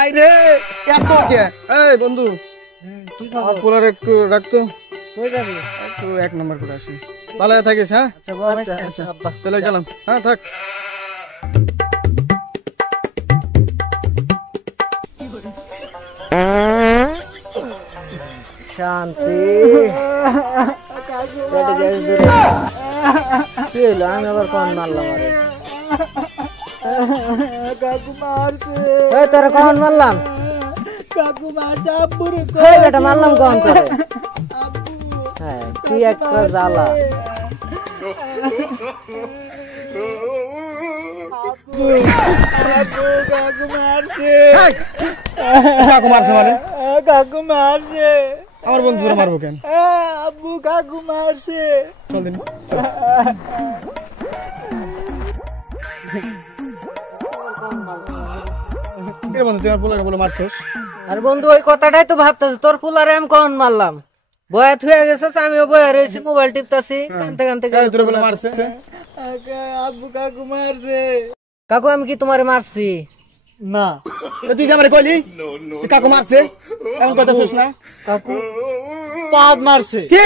নাই রে এত কে এই বন্ধু কি আমার খবর? পোলার একটু রাখতো কই যাবি? একটু 1 নম্বর করে আসি ভালো থাকিস হ্যাঁ আচ্ছা বল। আচ্ছা আচ্ছা চলে গেলাম হ্যাঁ থাক শান্তি পেটে গ্যাস ধরে কি হইলো? আমি আবার কখন মারলাম? আরে কাকু মারছে এই তোরে কখন মারলাম? কাকু মারছে আব্বুরে এই বেটা মারলাম কখন তোরে? হ্যাঁ কি একটা জ্বালা। কাকু মারছে এই, কাকু মারছে মানে কাকু মারছে আমার বন্ধু তোরা মারবো কেন আব্বু কাকু মারছে চল দিন এ বন্ধু তুই আমার পোলার বলে মারছস আর বন্ধু ওই কথাটাই তো ভাবতেছি, তোর ফুলারে আমি কখন মারলাম? বয়া থুয়ে গেছিস, আমিও বয়া রয়েছি, মোবাইল টিপতাছি, কানতে কানতে গেল। তোরা বলে মারছে আব্বু কাকু মারছে কাকু আমি কি তোমারে মারছি? না তুই যে আমারে কইলি কাকু মারছে এমন কথা শুস না কাকু পাদ মারছে কি